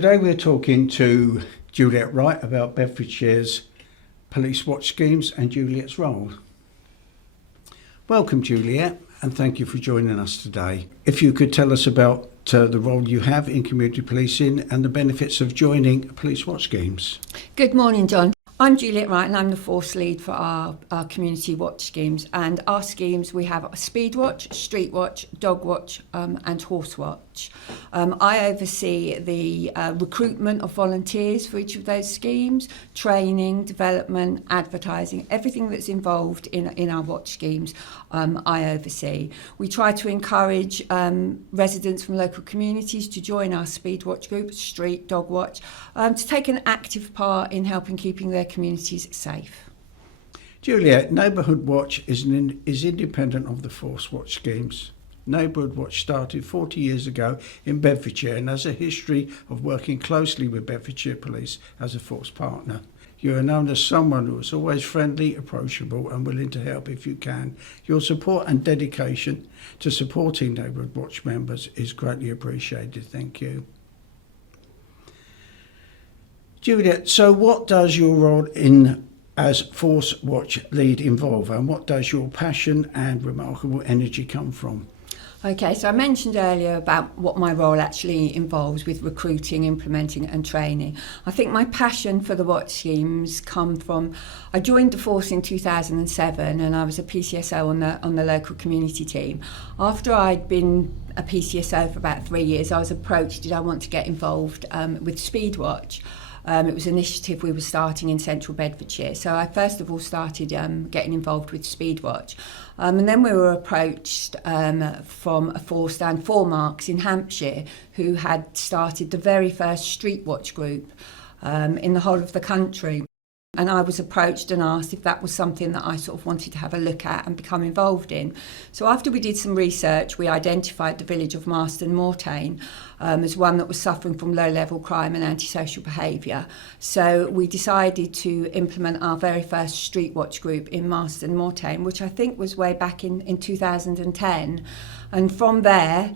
Today we're talking to Juliet Wright about Bedfordshire's police watch schemes and Juliet's role. Welcome, Juliet, and thank you for joining us today. If you could tell us about the role you have in community policing and the benefits of joining police watch schemes. Good morning, John. I'm Juliet Wright and I'm the force lead for our community watch schemes. And our schemes, we have a speed watch, street watch, dog watch and horse watch. I oversee the recruitment of volunteers for each of those schemes, training, development, advertising, everything that's involved in our watch schemes, I oversee. We try to encourage residents from local communities to join our speed watch group, street, dog watch, to take an active part in helping keeping their communities safe. Juliet, Neighbourhood Watch is independent of the force watch schemes. Neighbourhood Watch started 40 years ago in Bedfordshire and has a history of working closely with Bedfordshire Police as a force partner. You are known as someone who is always friendly, approachable and willing to help if you can. Your support and dedication to supporting Neighbourhood Watch members is greatly appreciated. Thank you. Juliet, so what does your role as Force Watch lead involve, and what does your passion and remarkable energy come from? Okay, so I mentioned earlier about what my role actually involves with recruiting, implementing and training. I think my passion for the watch schemes come from, I joined the force in 2007 and I was a PCSO on the local community team. After I'd been a PCSO for about 3 years, I was approached, did I want to get involved with Speed Watch? It was an initiative we were starting in central Bedfordshire. So I first of all started getting involved with Speedwatch. And then we were approached from a force down 4 Marks in Hampshire who had started the very first street watch group in the whole of the country. And I was approached and asked if that was something that I sort of wanted to have a look at and become involved in. So after we did some research, we identified the village of Marston Mortain as one that was suffering from low-level crime and antisocial behaviour. So we decided to implement our very first street watch group in Marston Mortain, which I think was way back in 2010. And from there,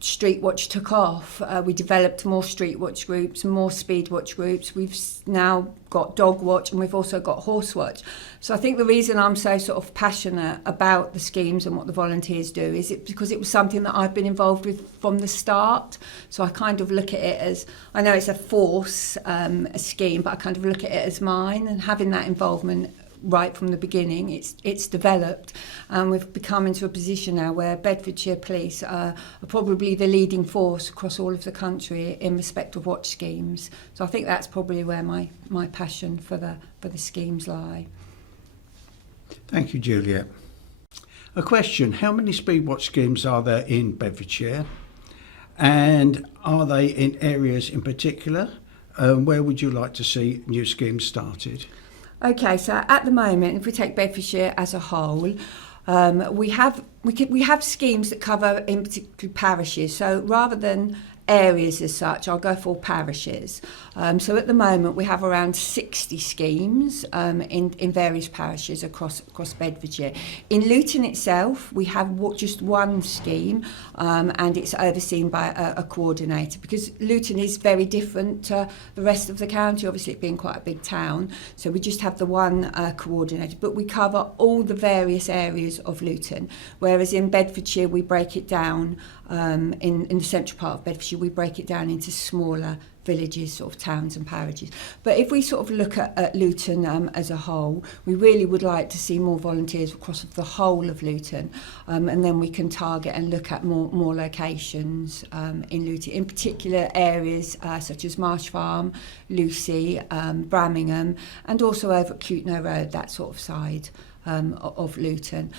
Street Watch took off. We developed more Street Watch groups, more Speed Watch groups. We've now got Dog Watch and we've also got Horse Watch. So I think the reason I'm so sort of passionate about the schemes and what the volunteers do is because it was something that I've been involved with from the start. So I kind of look at it as, I know it's a force, a scheme, but I kind of look at it as mine, and having that involvement right from the beginning, it's developed, and we've become into a position now where Bedfordshire Police are probably the leading force across all of the country in respect of watch schemes. So I think that's probably where my passion for the schemes lie. Thank you, Juliet. A question: how many speed watch schemes are there in Bedfordshire, and are they in areas in particular? Where would you like to see new schemes started? Okay, so at the moment, if we take Bedfordshire as a whole, we have schemes that cover in particular parishes. So rather than areas as such, I'll go for parishes. So at the moment we have around 60 schemes in various parishes across Bedfordshire. In Luton itself, we have just one scheme, and it's overseen by a coordinator, because Luton is very different to the rest of the county, obviously it being quite a big town. So we just have the one coordinator, but we cover all the various areas of Luton. Whereas in Bedfordshire, we break it down in the central part of Bedfordshire, we break it down into smaller villages, sort of towns and parishes. But if we sort of look at Luton as a whole, we really would like to see more volunteers across the whole of Luton, and then we can target and look at more locations in Luton, in particular areas such as Marsh Farm, Lucy, Brammingham, and also over at Cutno Road, that sort of side of Luton.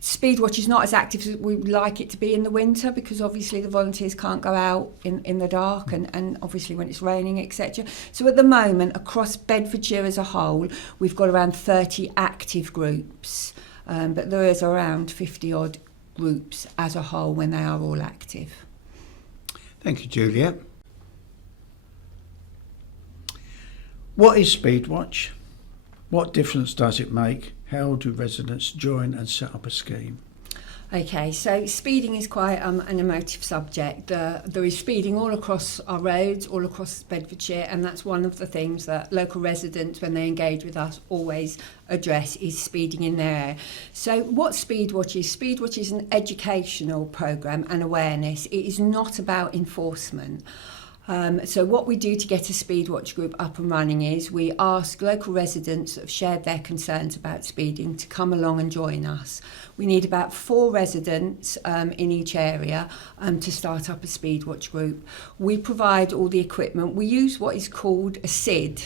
Speedwatch is not as active as we would like it to be in the winter, because obviously the volunteers can't go out in the dark and obviously when it's raining, etc. So at the moment, across Bedfordshire as a whole, we've got around 30 active groups, but there is around 50 odd groups as a whole when they are all active. Thank you, Juliet. What is Speedwatch? What difference does it make? How do residents join and set up a scheme? Okay, so speeding is quite an emotive subject. There is speeding all across our roads, all across Bedfordshire, and that's one of the things that local residents, when they engage with us, always address is speeding in their area. So what Speedwatch is? Speedwatch is an educational programme and awareness. It is not about enforcement. So what we do to get a Speedwatch group up and running is we ask local residents that have shared their concerns about speeding to come along and join us. We need about 4 residents in each area to start up a Speedwatch group. We provide all the equipment. We use what is called a SID,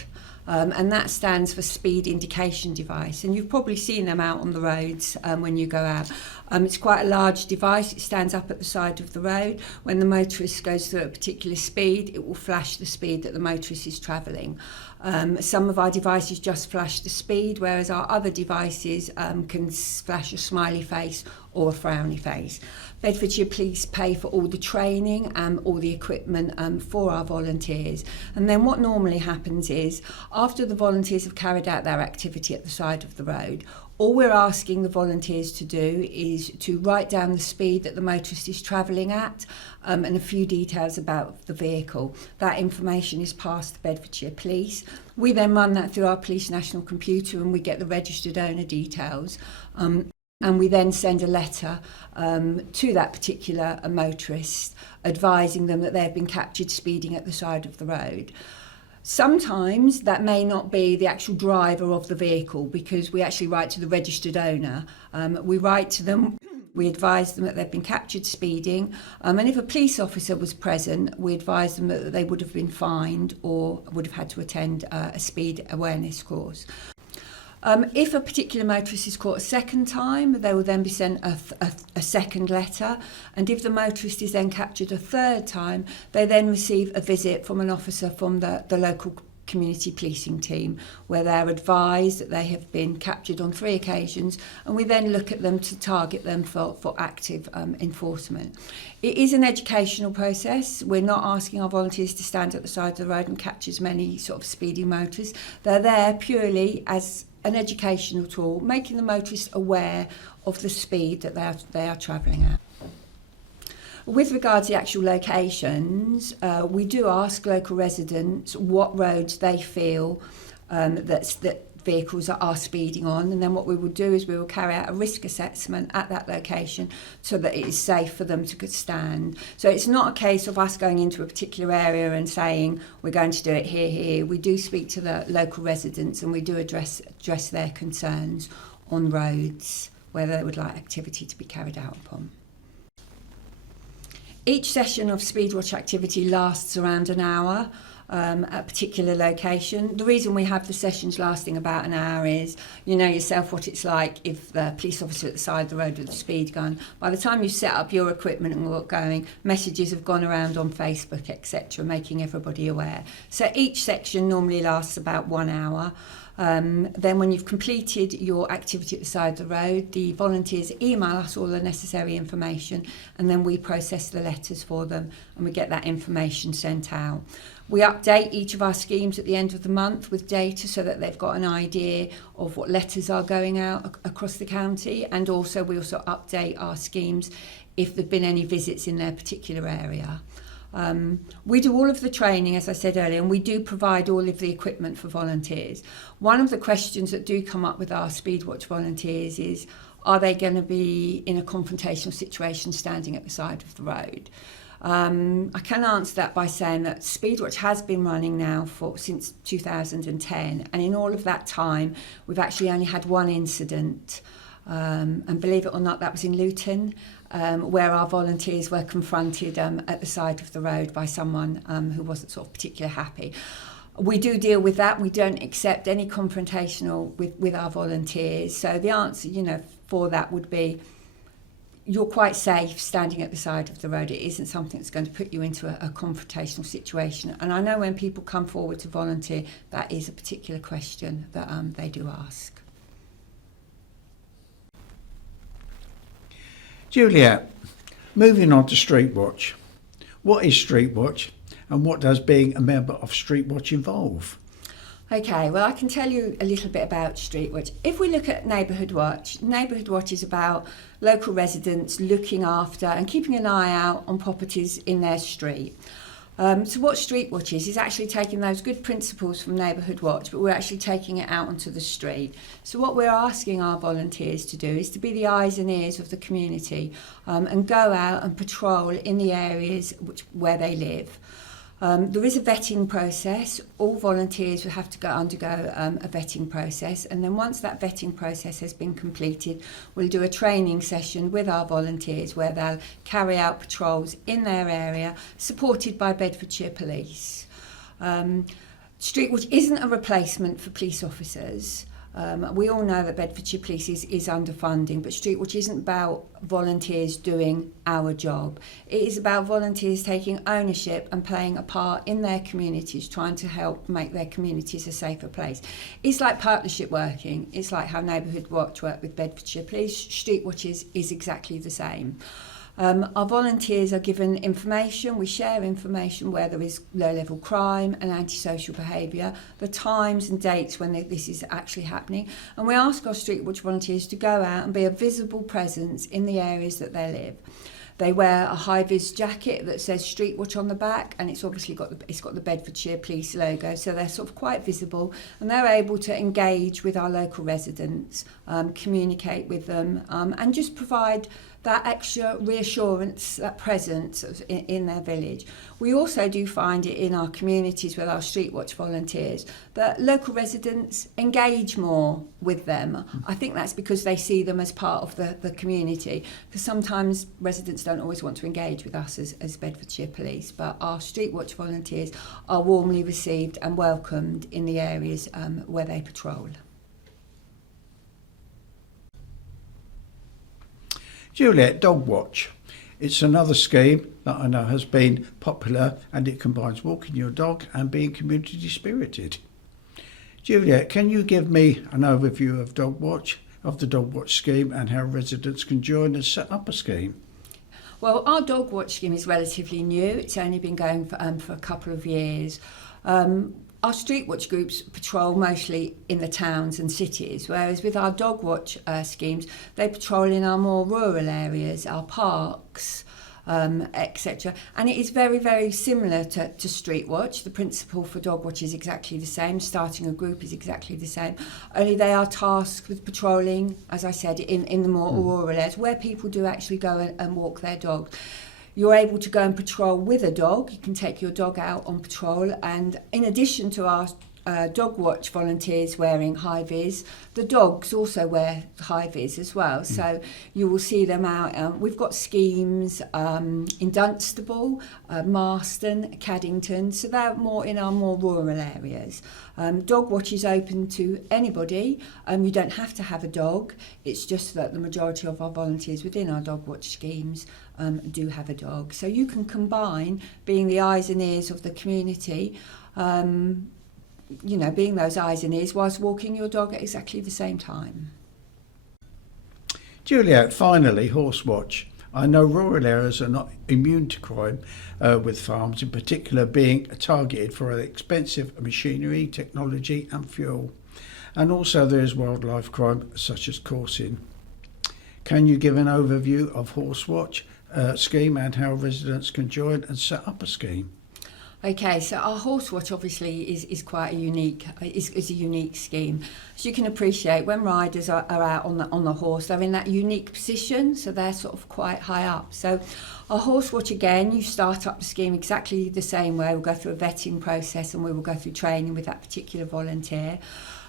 and that stands for Speed Indication Device, and you've probably seen them out on the roads when you go out. It's quite a large device. It stands up at the side of the road. When the motorist goes through a particular speed, it will flash the speed that the motorist is travelling. Some of our devices just flash the speed, whereas our other devices can flash a smiley face or a frowny face. Bedfordshire Police pay for all the training and all the equipment for our volunteers. And then what normally happens is, after the volunteers have carried out their activity at the side of the road, all we're asking the volunteers to do is to write down the speed that the motorist is travelling at and a few details about the vehicle. That information is passed to Bedfordshire Police. We then run that through our Police National Computer and we get the registered owner details. And we then send a letter to that particular motorist advising them that they've been captured speeding at the side of the road. Sometimes that may not be the actual driver of the vehicle, because we actually write to the registered owner. We write to them, we advise them that they've been captured speeding, and if a police officer was present, we advise them that they would have been fined or would have had to attend a speed awareness course. If a particular motorist is caught a second time, they will then be sent a second letter, and if the motorist is then captured a third time, they then receive a visit from an officer from the local community policing team, where they're advised that they have been captured on 3 occasions, and we then look at them to target them for active enforcement. It is an educational process. We're not asking our volunteers to stand at the side of the road and catch as many sort of speeding motorists. They're there purely as an educational tool, making the motorists aware of the speed that they are travelling at. With regards to the actual locations, we do ask local residents what roads they feel that vehicles are speeding on, and then what we will do is we will carry out a risk assessment at that location so that it is safe for them to stand. So it's not a case of us going into a particular area and saying we're going to do it here. We do speak to the local residents and we do address their concerns on roads where they would like activity to be carried out upon. Each session of Speedwatch activity lasts around an hour at a particular location. The reason we have the sessions lasting about an hour is, you know yourself what it's like if the police officer at the side of the road with a speed gun, by the time you set up your equipment and got going, messages have gone around on Facebook, etc., making everybody aware. So each section normally lasts about 1 hour. Then when you've completed your activity at the side of the road, the volunteers email us all the necessary information, and then we process the letters for them and we get that information sent out. We update each of our schemes at the end of the month with data so that they've got an idea of what letters are going out across the county, and also we also update our schemes if there've been any visits in their particular area. We do all of the training, as I said earlier, and we do provide all of the equipment for volunteers. One of the questions that do come up with our Speedwatch volunteers is, are they going to be in a confrontational situation standing at the side of the road? I can answer that by saying that Speedwatch has been running now since 2010, and in all of that time we've actually only had 1 incident, and believe it or not, that was in Luton, where our volunteers were confronted at the side of the road by someone who wasn't sort of particularly happy. We do deal with that. We don't accept any confrontational with our volunteers. So the answer, for that would be, you're quite safe standing at the side of the road. It isn't something that's going to put you into a confrontational situation. And I know when people come forward to volunteer, that is a particular question that they do ask. Juliet, moving on to Streetwatch. What is Streetwatch and what does being a member of Streetwatch involve? Okay, well, I can tell you a little bit about Street Watch. If we look at Neighbourhood Watch is about local residents looking after and keeping an eye out on properties in their street. So what Street Watch is actually taking those good principles from Neighbourhood Watch, but we're actually taking it out onto the street. So what we're asking our volunteers to do is to be the eyes and ears of the community, and go out and patrol in the areas where they live. There is a vetting process. All volunteers will have to undergo a vetting process, and then once that vetting process has been completed, we'll do a training session with our volunteers where they'll carry out patrols in their area, supported by Bedfordshire Police. Street Watch isn't a replacement for police officers. We all know that Bedfordshire Police is underfunding, but Street Watch isn't about volunteers doing our job. It is about volunteers taking ownership and playing a part in their communities, trying to help make their communities a safer place. It's like partnership working. It's like how Neighbourhood Watch work with Bedfordshire Police. Street Watch is exactly the same. Our volunteers are given information. We share information where there is low-level crime and antisocial behaviour, the times and dates when this is actually happening, and we ask our Street Watch volunteers to go out and be a visible presence in the areas that they live. They wear a high-vis jacket that says Street Watch on the back, and it's obviously got the Bedfordshire Police logo, so they're sort of quite visible, and they're able to engage with our local residents, communicate with them, and just provide that extra reassurance, that presence in their village. We also do find it in our communities with our Street Watch volunteers that local residents engage more with them. I think that's because they see them as part of the community, because sometimes residents don't always want to engage with us as Bedfordshire Police, but our Street Watch volunteers are warmly received and welcomed in the areas where they patrol. Juliet, Dog Watch. It's another scheme that I know has been popular, and it combines walking your dog and being community spirited. Juliet, can you give me an overview of the Dog Watch scheme, and how residents can join and set up a scheme? Well, our Dog Watch scheme is relatively new. It's only been going for a couple of years. Our Street Watch groups patrol mostly in the towns and cities, whereas with our Dog Watch schemes, they patrol in our more rural areas, our parks, etc. And it is very, very similar to Street Watch. The principle for Dog Watch is exactly the same. Starting a group is exactly the same. Only they are tasked with patrolling, as I said, in the more rural areas, where people do actually go and walk their dogs. You're able to go and patrol with a dog. You can take your dog out on patrol, and in addition to our Dog Watch volunteers wearing high-vis, the dogs also wear high-vis as well. So you will see them out. We've got schemes in Dunstable, Marston, Caddington, so they're more in our more rural areas. Dog Watch is open to anybody. You don't have to have a dog. It's just that the majority of our volunteers within our Dog Watch schemes do have a dog. So you can combine being the eyes and ears of the community, being those eyes and ears whilst walking your dog at exactly the same time. Juliet, finally, Horse Watch. I know rural areas are not immune to crime, with farms in particular being targeted for expensive machinery, technology and fuel. And also there is wildlife crime such as coursing. Can you give an overview of Horse Watch scheme and how residents can join and set up a scheme? Okay, so our Horse Watch obviously is quite a unique scheme. As you can appreciate, when riders are out on the horse, they're in that unique position, so they're sort of quite high up. So our Horse Watch, again, you start up the scheme exactly the same way. We'll go through a vetting process and we will go through training with that particular volunteer.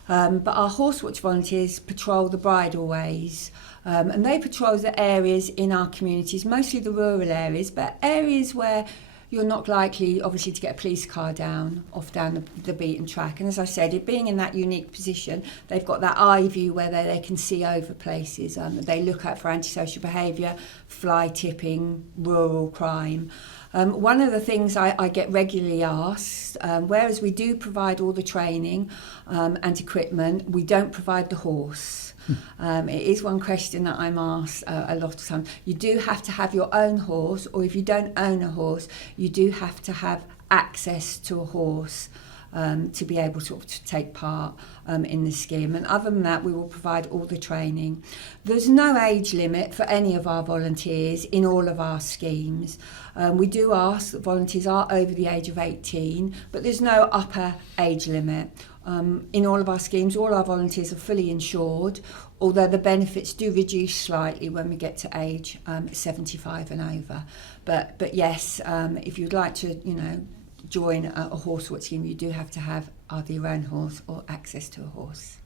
But our Horse Watch volunteers patrol the bridleways, and they patrol the areas in our communities, mostly the rural areas, but areas where you're not likely, obviously, to get a police car down the beaten track. And as I said, it being in that unique position, they've got that eye view where they can see over places. They look out for antisocial behaviour, fly tipping, rural crime. One of the things I get regularly asked, whereas we do provide all the training and equipment, we don't provide the horse. It is one question that I'm asked a lot of times. You do have to have your own horse, or if you don't own a horse, you do have to have access to a horse. to be able to take part in the scheme. And other than that, we will provide all the training. There's no age limit for any of our volunteers in all of our schemes. We do ask that volunteers are over the age of 18, but there's no upper age limit. In all of our schemes, all our volunteers are fully insured, although the benefits do reduce slightly when we get to age 75 and over. But yes, if you'd like to, join a horse watch scheme, you do have to have either your own horse or access to a horse.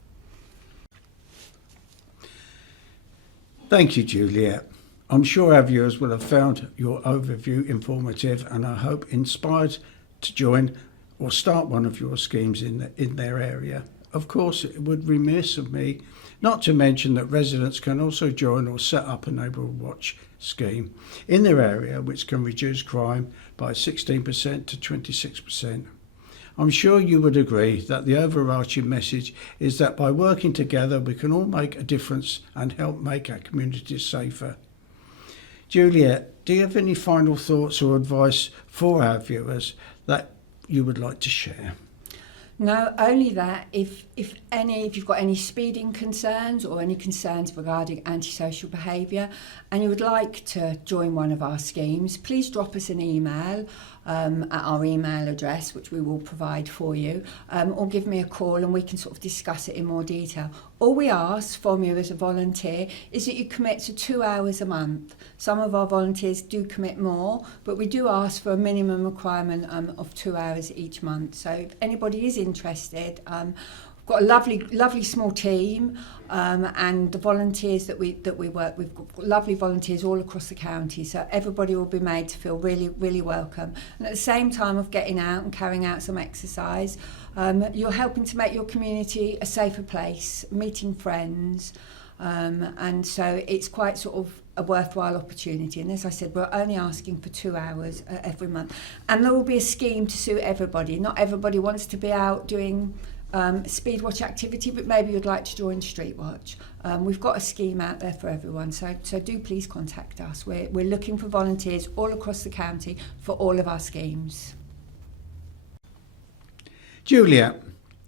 Thank you, Juliet. I'm sure our viewers will have found your overview informative and I hope inspired to join or start one of your schemes in their area. Of course, it would be remiss of me not to mention that residents can also join or set up a Neighbourhood Watch scheme in their area, which can reduce crime by 16% to 26%. I'm sure you would agree that the overarching message is that by working together we can all make a difference and help make our communities safer. Juliet, do you have any final thoughts or advice for our viewers that you would like to share? No, only that if you've got any speeding concerns or any concerns regarding antisocial behaviour and you would like to join one of our schemes, please drop us an email at our email address, which we will provide for you, or give me a call and we can discuss it in more detail. All we ask from you as a volunteer is that you commit to 2 hours a month. Some of our volunteers do commit more, but we do ask for a minimum requirement of 2 hours each month. So if anybody is interested, we've got a lovely small team, and the volunteers that we work with, we've got lovely volunteers all across the county, so everybody will be made to feel really, really welcome. And at the same time of getting out and carrying out some exercise, you're helping to make your community a safer place, meeting friends, and so it's quite a worthwhile opportunity. And as I said, we're only asking for 2 hours every month, and there will be a scheme to suit everybody. Not everybody wants to be out doing speed watch activity, but maybe you'd like to join Street Watch. We've got a scheme out there for everyone, so do please contact us. We're looking for volunteers all across the county for all of our schemes. Juliet,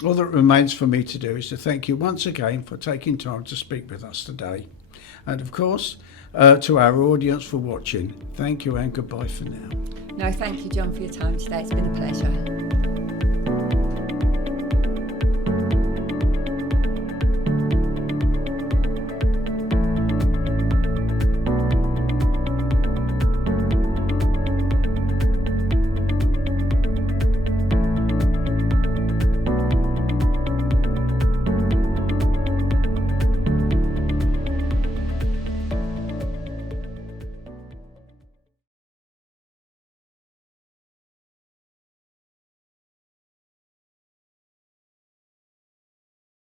all that remains for me to do is to thank you once again for taking time to speak with us today. And of course, to our audience for watching, thank you and goodbye for now. No, thank you, John, for your time today. It's been a pleasure.